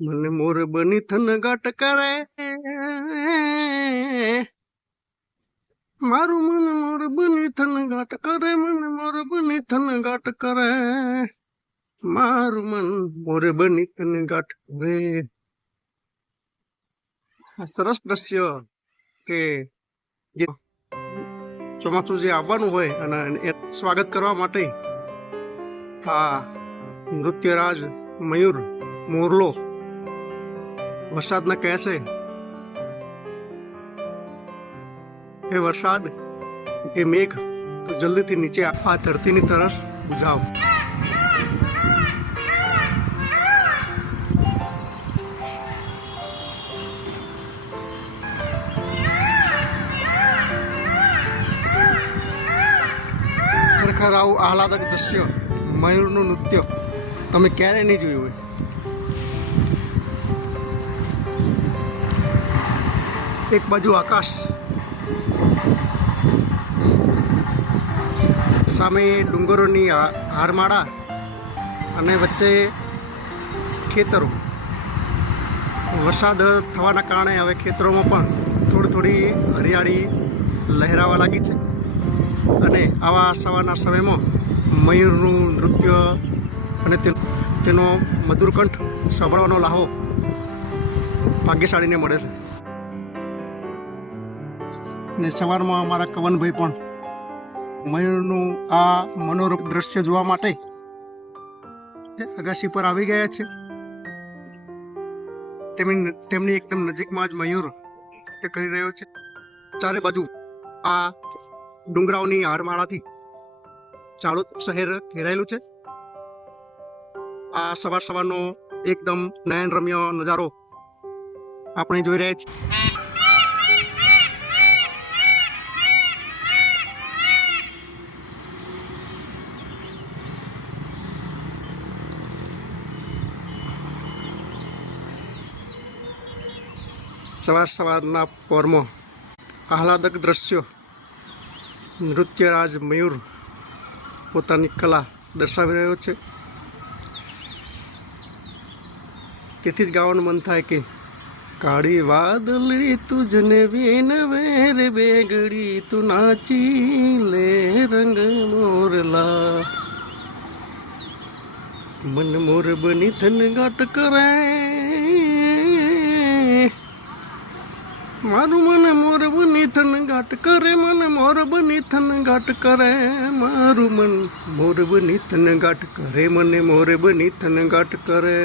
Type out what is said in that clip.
મને મોર બની થન ગાટ કરે, મારું મન મોર બની થન ગાટ કરે, મને મોર બની થન ગાટ કરે, મારું મન મોર બની થન ગાટ કરે. સરસ દ્રશ્ય કે જે ચોમાસું જે આવવાનું હોય અને સ્વાગત કરવા માટે આ નૃત્યરાજ મયુર મોરલો વરસાદને કહે છે. એ વરસાદ એ મેઘ તો જલ્દીથી નીચે આ ધરતીની તરસ બુઝાવ. ખરેખર આવું આહલાદક દ્રશ્ય મયુરનું નૃત્ય તમે ક્યારેય નહીં જોયું હોય. એક બાજુ આકાશ, સામે ડુંગરોની હારમાળા અને વચ્ચે ખેતરો. વરસાદ થવાના કારણે હવે ખેતરોમાં પણ થોડી હરિયાળી લહેરાવા લાગી છે અને આવા સવારના સમયમાં મયુરનું નૃત્ય અને તેનો મધુર કંઠ સાંભળવાનો લાહો ભાગ્યશાળીને મળે છે. ને સવારમાં અમારા કવનભાઈ પણ મયુરનું આ મનોરમ દ્રશ્ય જોવા માટે અગાસી પર આવી ગયા છે. તેમની એકદમ નજીકમાં જ મયુર કરી રહ્યો છે. ચારે બાજુ આ ડુંગરાઓની હારમાળાથી ચાળું શહેર ઘેરાયેલું છે. આ સવારનો એકદમ નયનરમ્ય નજારો આપણે જોઈ રહ્યા છીએ. સવારના પોરમાં આહલાદક દ્રશ્યો નૃત્યરાજ મયુર પોતાની કલા દર્શાવી રહ્યો છે. તેથી જ ગાવાનું મન થાય કે કાળી વાદળી તુજને વિનવે રે બેગડી તું નાચી લે રંગ મોરલા, મન મોર બની થન ગાટ કરે, મારું મને મોર બની થન ગાટ કરે, મને મોર બની થન ગાટ કરે, મારું મન મોર બની થન ગાટ કરે, મને મોર બની થન ગાટ કરે.